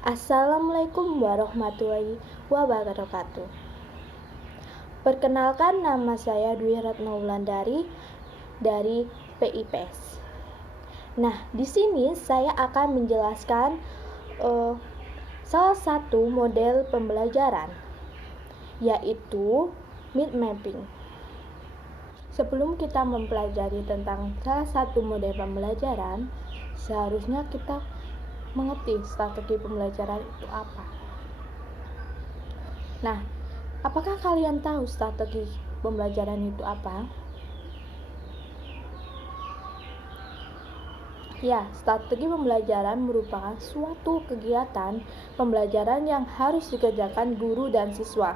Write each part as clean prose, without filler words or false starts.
Assalamualaikum warahmatullahi wabarakatuh. Perkenalkan, nama saya Dwi Retno Wulandari dari PIPS. Nah, di sini saya akan menjelaskan salah satu model pembelajaran, yaitu mind mapping. Sebelum kita mempelajari tentang salah satu model pembelajaran, seharusnya kita mengerti strategi pembelajaran itu apa. Nah, apakah kalian tahu strategi pembelajaran itu apa? Ya, strategi pembelajaran merupakan suatu kegiatan pembelajaran yang harus dikerjakan guru dan siswa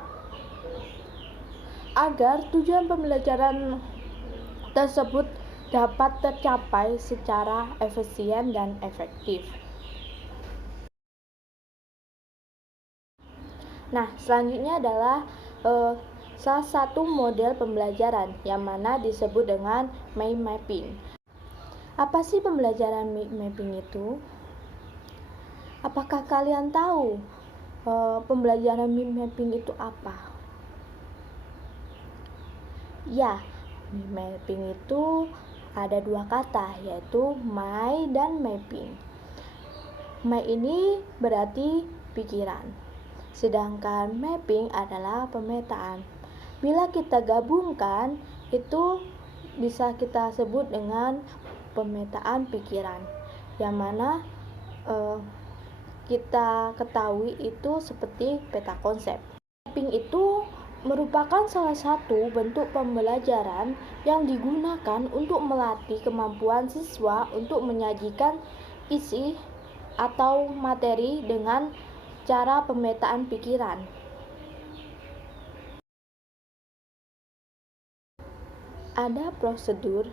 agar tujuan pembelajaran tersebut dapat tercapai secara efisien dan efektif. Nah, selanjutnya adalah salah satu model pembelajaran yang mana disebut dengan mind mapping. Apa sih pembelajaran mind mapping itu? Apakah kalian tahu pembelajaran mind mapping itu apa? Ya, mind mapping itu ada dua kata, yaitu mind dan mapping. Mind ini berarti pikiran, sedangkan mapping adalah pemetaan. Bila kita gabungkan, itu bisa kita sebut dengan pemetaan pikiran, yang mana kita ketahui itu seperti peta konsep. Mapping itu merupakan salah satu bentuk pembelajaran yang digunakan untuk melatih kemampuan siswa untuk menyajikan isi atau materi dengan cara pemetaan pikiran. Ada prosedur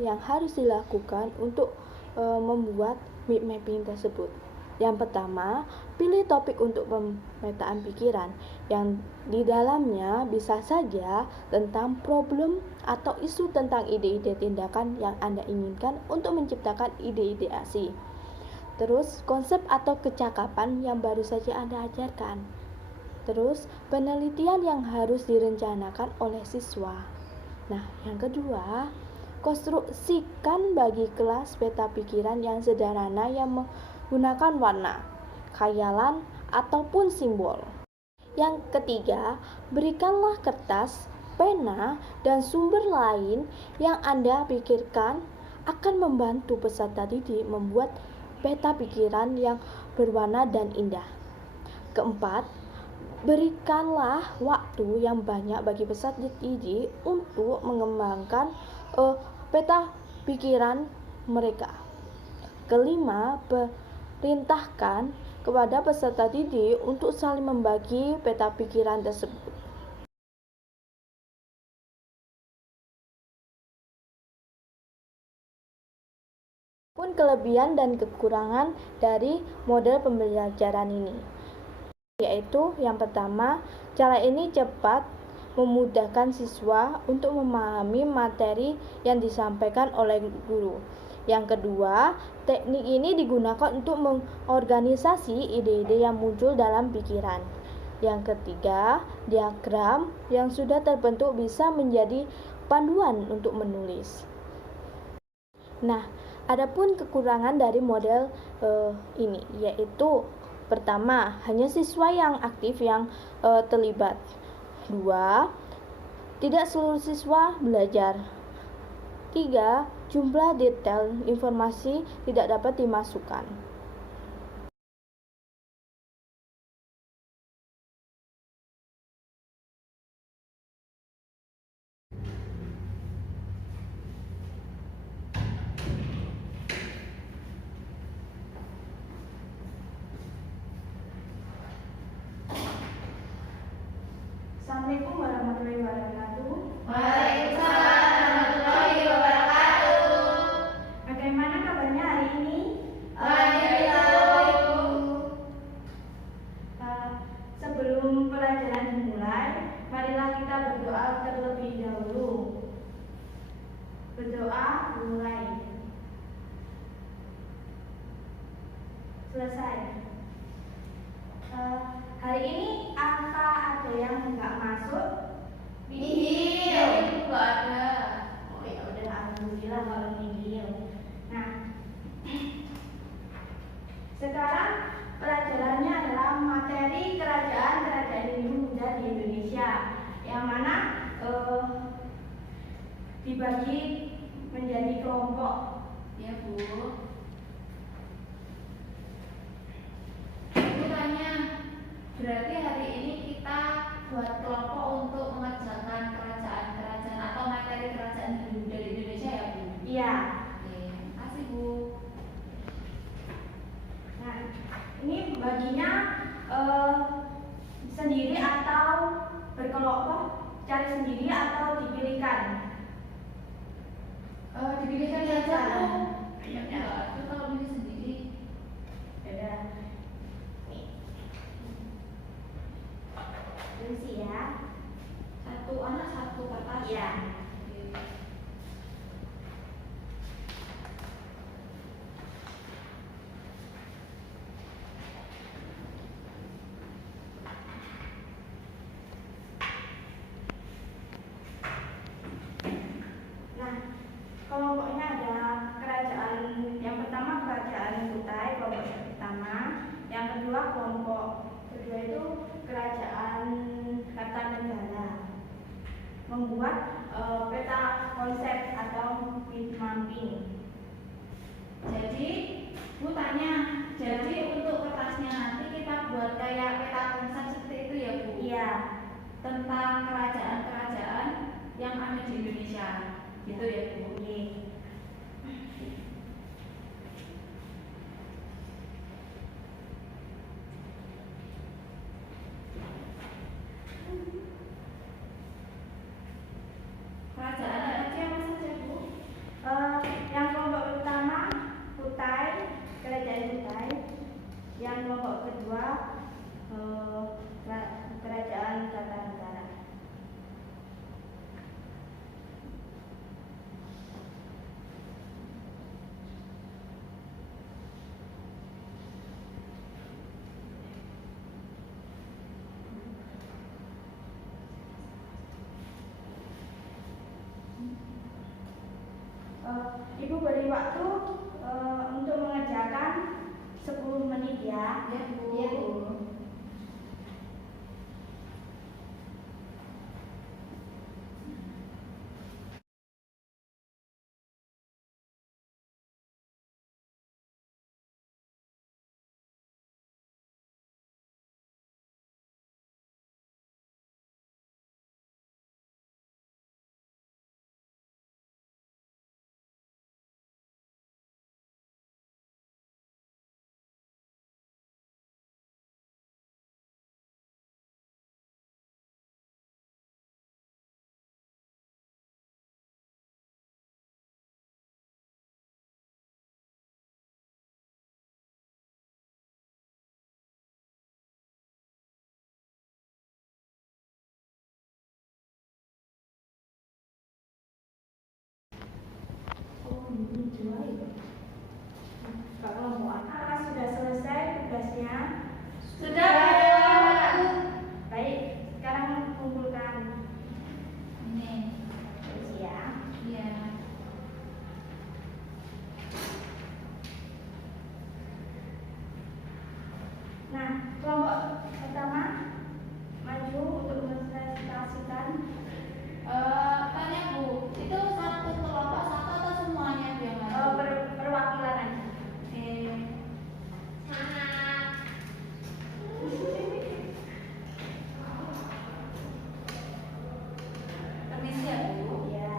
yang harus dilakukan untuk membuat mind mapping tersebut. Yang pertama, pilih topik untuk pemetaan pikiran yang di dalamnya bisa saja tentang problem atau isu tentang ide-ide tindakan yang Anda inginkan untuk menciptakan ide-ide aksi. Terus, konsep atau kecakapan yang baru saja Anda ajarkan. Terus, penelitian yang harus direncanakan oleh siswa. Nah, yang kedua, konstruksikan bagi kelas peta pikiran yang sederhana yang menggunakan warna, khayalan, ataupun simbol. Yang ketiga, berikanlah kertas, pena, dan sumber lain yang Anda pikirkan akan membantu peserta didik membuat peta pikiran yang berwarna dan indah. Keempat, berikanlah waktu yang banyak bagi peserta didik untuk mengembangkan peta pikiran mereka. Kelima, perintahkan kepada peserta didik untuk saling membagi peta pikiran tersebut. Pun kelebihan dan kekurangan dari model pembelajaran ini, yaitu yang pertama, cara ini cepat memudahkan siswa untuk memahami materi yang disampaikan oleh guru. Yang kedua, teknik ini digunakan untuk mengorganisasi ide-ide yang muncul dalam pikiran. Yang ketiga, diagram yang sudah terbentuk bisa menjadi panduan untuk menulis. Nah, adapun kekurangan dari model ini, yaitu pertama, hanya siswa yang aktif yang terlibat. Dua, tidak seluruh siswa belajar. Tiga, jumlah detail informasi tidak dapat dimasukkan. Assalamualaikum warahmatullahi wabarakatuh. Waalaikumsalam warahmatullahi wabarakatuh. Bagaimana kabarnya hari ini? Alhamdulillah, Ibu. Sebelum pelajaran dimulai, marilah kita berdoa terlebih dahulu. Berdoa mulai. selesai. Hari ini apa ada yang nggak masuk? Nihil. Nggak ada. Oh ya udah, alhamdulillah kalau nihil. Nah, sekarang pelajarannya adalah materi kerajaan Hindu-Buddha di Indonesia, yang mana dibagi menjadi kelompok. Ya Bu. Ibu tanya, berarti hari ini kita buat kelompok untuk mengerjakan kerajaan-kerajaan atau materi kerajaan Hindu dari Indonesia ya Bu? Iya. Oke, makasih Bu. Nah, ini baginya sendiri atau berkelompok, cari sendiri atau dipilihkan? Dipilihkan saja Bu. Enggak, itu kalau pilih sendiri. Ada. Nih. Isi ya. Satu anak satu kertas. Iya. Oke. Nah, kelompoknya ada kerajaan, yang pertama kerajaan Kutai, kelompok yang pertama. Yang kedua kelompok kedua itu kerajaan Kartanegara. Membuat peta konsep atau map mapping. Jadi, Bu tanya, jadi untuk kertasnya nanti kita buat kayak peta konsep seperti itu ya Bu? Iya. Tentang kerajaan-kerajaan yang ada di Indonesia, gitu ya Bu? Oke. Kerajaan ada apa saja Bu? Yang kelompok pertama Kutai, kerajaan Kutai. Yang kelompok kedua kerajaan Kartanegara. Ibu beri waktu untuk mengerjakan 10 menit ya. Ya Bu. Iya, Bu. Apakah sudah selesai tugasnya? Sudah Bu. Baik, sekarang kumpulkan Ini. isi ya. Iya. Nah, kelompok pertama maju untuk mempresentasikan. Tanya Bu, itu satu kelompok satu atau semuanya Bu yang maju? Perwakilan aja. Permisi ya Bu. Ya.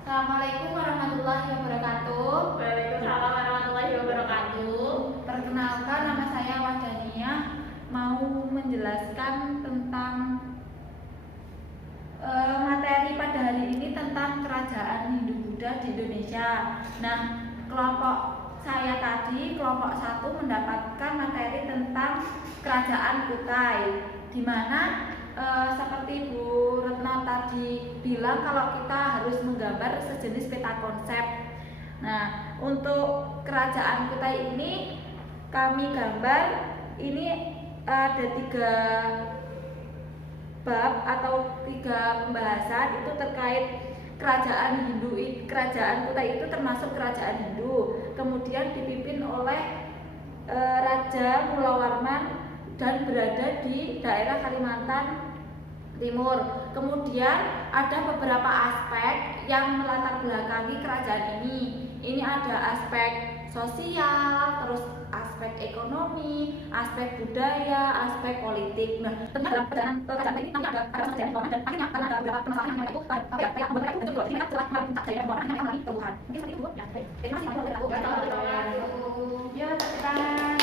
Assalamualaikum warahmatullahi wabarakatuh. Waalaikumsalam warahmatullahi wabarakatuh. Perkenalkan, nama saya Wahdania, mau menjelaskan tentang materi pada hari ini tentang kerajaan Hindu-Buddha di Indonesia. Nah, kelompok saya tadi, kelompok 1 mendapatkan materi tentang kerajaan Kutai, di mana seperti Bu Retno tadi bilang kalau kita harus menggambar sejenis peta konsep. Nah, untuk kerajaan Kutai ini kami gambar, ini ada 3 bab atau 3 pembahasan itu terkait kerajaan Hindu. Kerajaan Kutai itu termasuk kerajaan Hindu, kemudian dipimpin oleh Raja Mulawarman dan berada di daerah Kalimantan Timur. Kemudian ada beberapa aspek yang melatar belakangi kerajaan ini. Ini ada aspek sosial, terus aspek ekonomi, aspek budaya, aspek politik. Nah, tentunya dalam perjalanan kerajaan ini nanti ada masalah dan dan akhirnya karena ada beberapa permasalahan yang itu kayak beberapa itu betul. Ini kan setelah mencak saya dan yang lagi keluhan. Mungkin seperti itu ya. Terima kasih banyak untuk aku. Yuk, tepuk tangan.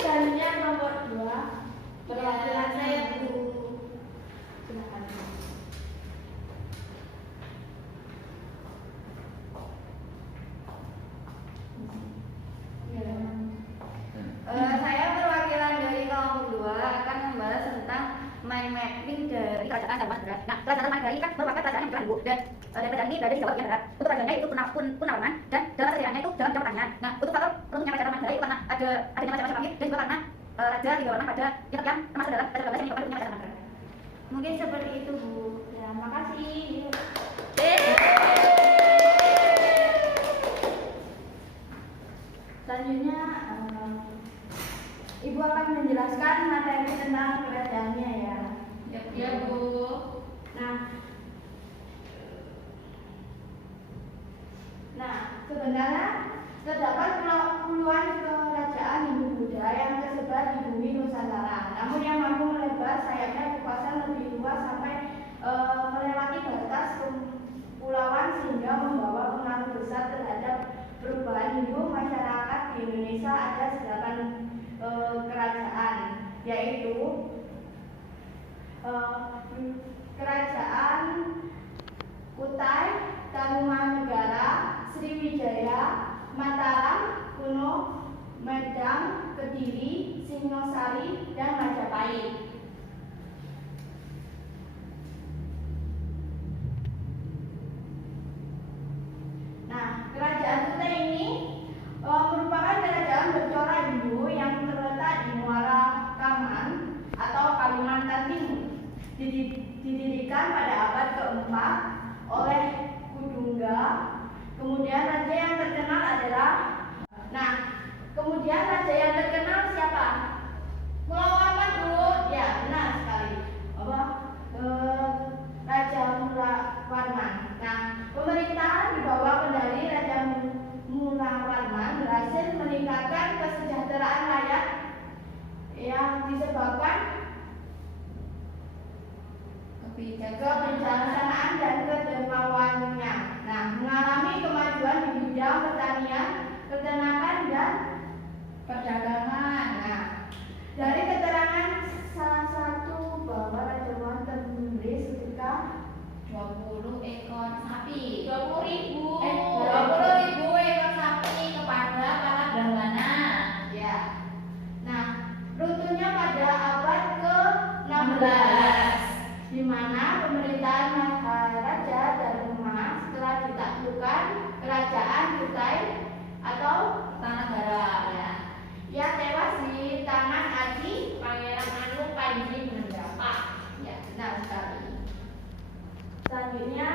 Selanjutnya nomor 2, perwakilan saya Bu. Silakan. Saya perwakilan dari kelompok 2 akan membahas tentang mind mapping dari kerajaan Taruman. Nah, kerajaan Taruman ini kan merupakan kerajaan yang berlaku dan kerajaan ini berada di Jawa bagian barat. Untuk rajanya itu Punawalman dan dalam sejarahnya itu dalam Jawa Tengah. Nah, untuk faktor runtuhnya kerajaan Taruman itu karena adanya macam-macam pamit dan juga karena Raja Tiga Warna pada yang termasuk dalam kerajaan yang menyebabkan runtuhnya kerajaan Taruman. Mungkin seperti itu, Bu. Terima kasih. Selanjutnya Ibu akan menjelaskan materi tentang kerajaannya ya. Ya, Bu. Nah, sebenarnya terdapat puluhan kerajaan Hindu-Buddha yang tersebar di bumi Nusantara. Namun yang mampu melebar sayapnya kekuasaan lebih luas sampai melewati batas kepulauan sehingga membawa pengaruh besar terhadap perubahan Hindu masyarakat di Indonesia. Ada 8 kerajaan, yaitu Kerajaan Kutai, Tarumanegara, Sriwijaya, Mataram, Kuno, Medang, Kediri, Singosari, dan Majapahit. Nah, kerajaan Kutai ini merupakan kerajaan bercorak Hindu yang terletak di Muara Kaman atau Kalimantan Timur. Didirikan pada abad keempat oleh Kudungga. Kemudian raja yang terkenal adalah siapa? Mulawarman, Bu. Ya, benar sekali. Raja Mulawarman. Nah, pemerintahan di bawah kendali Raja Mulawarman berhasil meningkatkan kesejahteraan rakyat yang disebabkan kebijaksanaan dan kedermawanannya. Nah, mengalami kemajuan di bidang pertanian, peternakan, dan perdagangan. Nah, dari keterangan salah satu bahwa Raja Mulawarman tertulis ketika 20 ekor sapi. 20.000 ekor sapi kepada para brahmana. Ya. Nah, runtuhnya pada abad ke-16, di mana pemerintahan Maharaja Dharma setelah ditaklukkan kerajaan Kutai atau Tanagara. Ya tewas di tangan Adi Pangeran Anu Panji Mandapa. Ya, benar sekali. Selanjutnya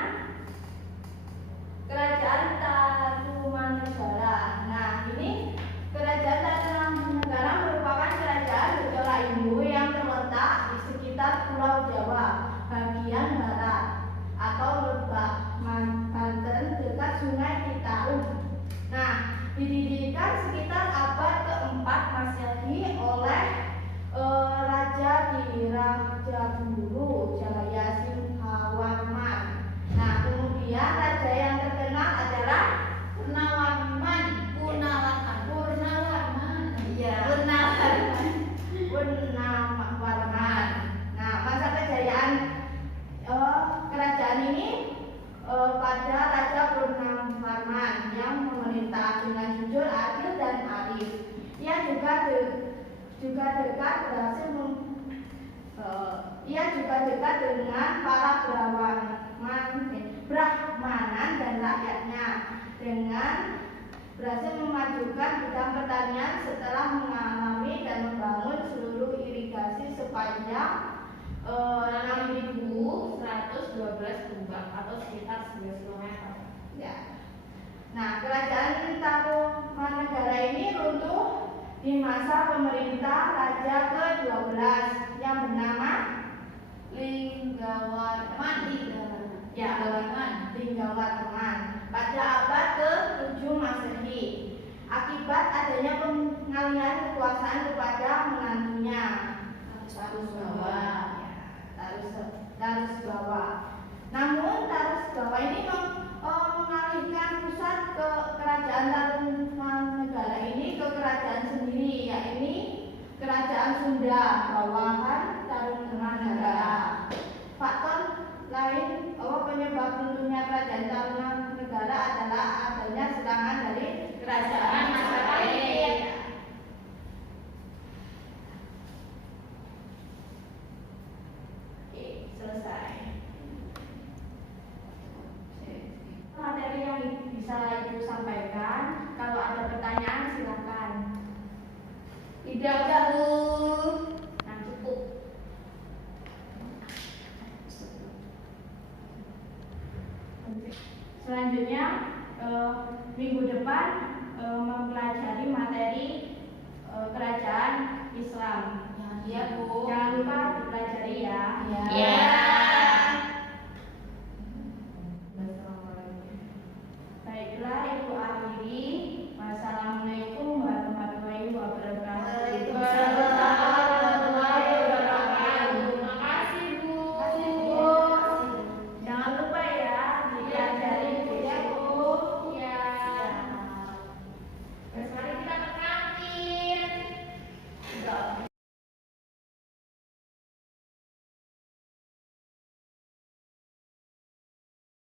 Kerajaan Tarumanegara. Nah, ini Kerajaan Tarumanegara merupakan kerajaan bercorak Hindu yang terletak di sekitar Pulau Jawa bagian barat atau Lebak, Banten, dekat Sungai Citarum. Nah, didirikan sekitar abad keempat Masehi oleh Raja Dirajaguru Jayasinhawarman. Nah, kemudian raja yang terkenal adalah Purnawarman. Iya. Purnawarman. Nah, masa kejayaan kerajaan ini pada Raja Purnawarman yang memerintah dengan jujur, adil, dan arif. Ia juga dekat dengan para Brahmanan dan rakyatnya. Dengan berhasil memajukan bidang pertanian setelah mengalami dan membangun seluruh irigasi sepanjang 6.112 tumbak atau sekitar 11 km. ya. Nah, kerajaan Tarumanegara ini runtuh di masa pemerintah Raja ke-12 yang bernama Linggawarman. Linggawarman pada abad ke-7 Masehi. Akibat adanya pengalihan kekuasaan kepada menantunya Tarusbawa. Namun Tarusbawa ini mengalihkan pusat ke kerajaan Tarumanegara ini ke kerajaan sendiri, yakni kerajaan Sunda bawahan Tarumanegara. Faktor lain penyebab runtuhnya kerajaan Tarumanegara adalah adanya serangan dari kerajaan Majapahit. Oke, selesai. Materi yang bisa Ibu sampaikan, kalau ada pertanyaan silakan. Tidak ada, Bu. Nah, cukup. Selanjutnya minggu depan mempelajari materi kerajaan Islam. Ya, Bu. Jangan lupa